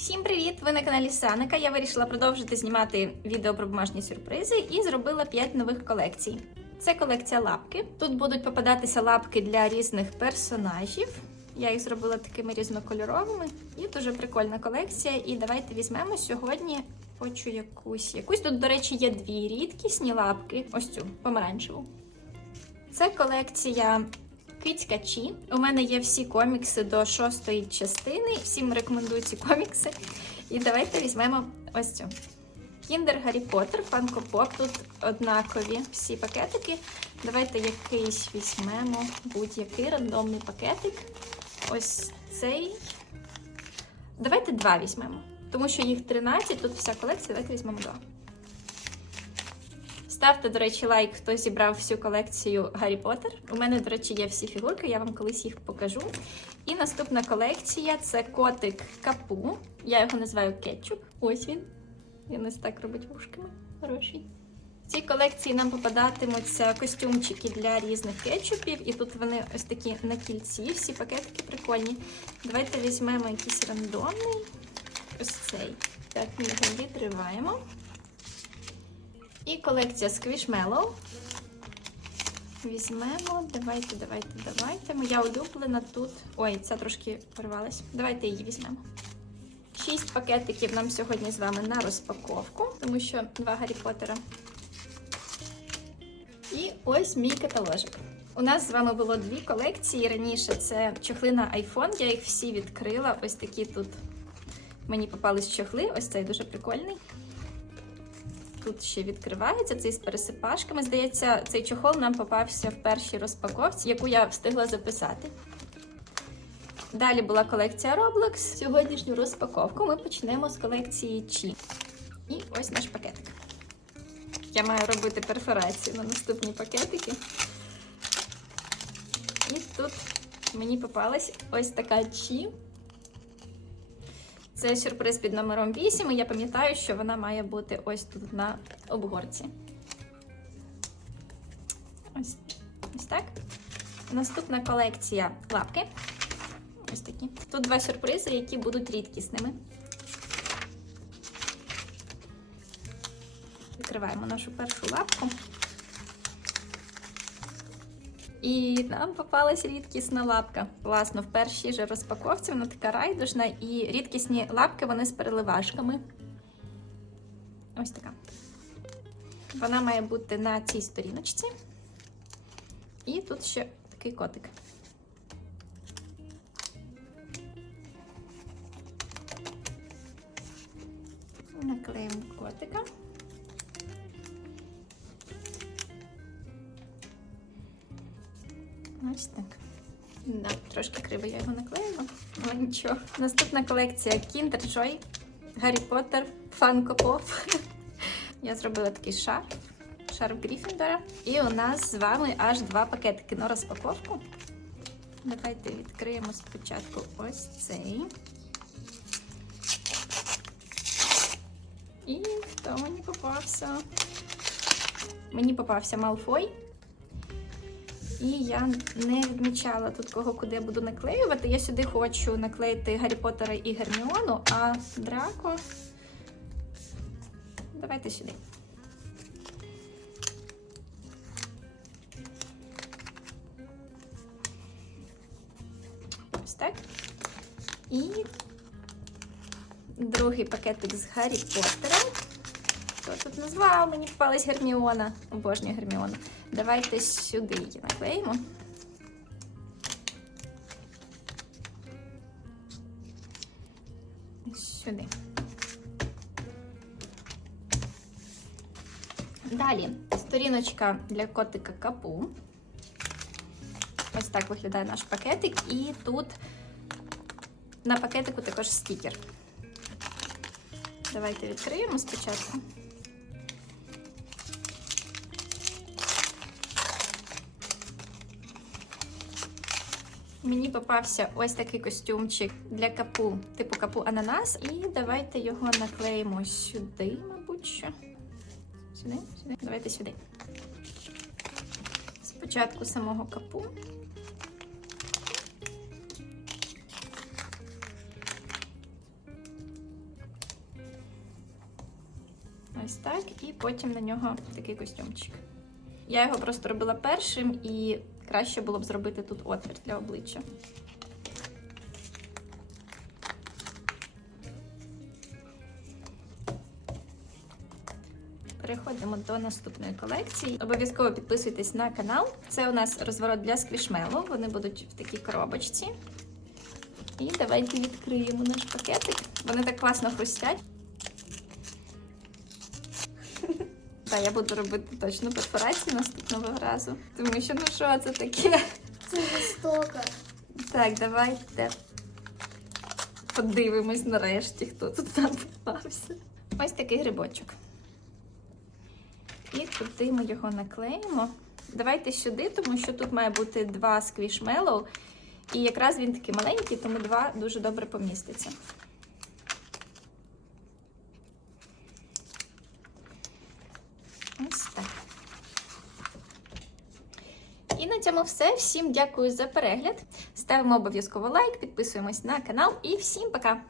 Всім привіт! Ви на каналі Саника. Я вирішила продовжити знімати відео про бумажні сюрпризи і зробила 5 нових колекцій. Це колекція лапки. Тут будуть попадатися лапки для різних персонажів. Я їх зробила такими різнокольоровими. І дуже прикольна колекція. І давайте візьмемо сьогодні. Хочу якусь. Якусь тут, до речі, є дві рідкісні лапки. Ось цю помаранчеву. Це колекція Кицькачі. У мене є всі комікси до шостої частини. Всім рекомендую ці комікси. І давайте візьмемо ось цю. Кіндер Гаррі Поттер, Фанко Поп. Тут однакові всі пакетики. Давайте якийсь візьмемо, будь-який рандомний пакетик. Ось цей. Давайте два візьмемо. Тому що їх 13, тут вся колекція, давайте візьмемо два. Ставте, до речі, лайк, хто зібрав всю колекцію Гаррі Поттер. У мене, до речі, є всі фігурки, я вам колись їх покажу. І наступна колекція це котик капу. Я його називаю кетчуп. Ось він. Він ось так робить вушками. Хороший. В цій колекції нам попадатимуться костюмчики для різних кетчупів, і тут вони ось такі на кільці, всі пакетики прикольні. Давайте візьмемо якийсь рандомний. Ось цей. Так, ми його відриваємо. І колекція Squishmallow. Візьмемо. Давайте, давайте, давайте. Моя улюблена тут. Ой, ця трошки порвалась. Давайте її візьмемо. Шість пакетиків нам сьогодні з вами на розпаковку, тому що два Гаррі Поттера. І ось мій каталожик. У нас з вами було дві колекції раніше. Це чохли на iPhone. Я їх всі відкрила. Ось такі тут мені попались чохли. Ось цей дуже прикольний. Тут ще відкривається цей з пересипашками. Здається, цей чохол нам попався в першій розпаковці, яку я встигла записати. Далі була колекція Roblox. Сьогоднішню розпаковку ми почнемо з колекції Чі. І ось наш пакетик. Я маю робити перфорацію на наступні пакетики. І тут мені попалась ось така Чі. Це сюрприз під номером 8, і я пам'ятаю, що вона має бути ось тут на обгорці. Ось, ось так. Наступна колекція лапки. Ось такі. Тут два сюрпризи, які будуть рідкісними. Відкриваємо нашу першу лапку. І нам попалась рідкісна лапка. Власно, в першій же розпаковці вона така райдужна, і рідкісні лапки вони з переливашками. Ось така. Вона має бути на цій сторіночці. І тут ще такий котик. Наклеїмо котика. Ось так. Да, трошки криво я його наклеїла, але нічого. Наступна колекція Kinder Joy, Гаррі Поттер, Funko Pop. Я зробила такий шарф, шарф Гріфіндора. І у нас з вами аж два пакетики на розпаковку. Давайте відкриємо спочатку ось цей. І хто мені попався? Мені попався Малфой. І я не відмічала тут кого куди буду наклеювати. Я сюди хочу наклеїти Гаррі Поттера і Герміону, а Драко. Давайте сюди. Ось так. І другий пакетик з Гаррі Поттером. Хто тут назвав? Мені попалась Герміона. Обожнюю Герміону. Давайте сюди її наклеїмо. Сюди. Далі сторіночка для котика капу. Ось так виглядає наш пакетик. І тут на пакетику також стікер. Давайте відкриємо спочатку. Мені попався ось такий костюмчик для капу, типу капу ананас. І давайте його наклеїмо сюди, мабуть. що. Сюди, сюди, давайте сюди. Спочатку самого капу. Ось так, і потім на нього такий костюмчик. Я його просто робила першим і краще було б зробити тут отвір для обличчя. Переходимо до наступної колекції. Обов'язково підписуйтесь на канал. Це у нас розворот для сквішмелу. Вони будуть в такій коробочці. І давайте відкриємо наш пакетик. Вони так класно хрустять. Так, я буду робити точно перфорацію наступного разу. Тому що ну що це таке? Це жорстоко. Так, давайте подивимось нарешті, хто тут нам попався. Ось такий грибочок. І туди ми його наклеїмо. Давайте сюди, тому що тут має бути два сквішмелоу. І якраз він такий маленький, тому два дуже добре поміститься. Ось так. І на цьому все. Всім дякую за перегляд. Ставимо обов'язково лайк, підписуємось на канал і всім пока!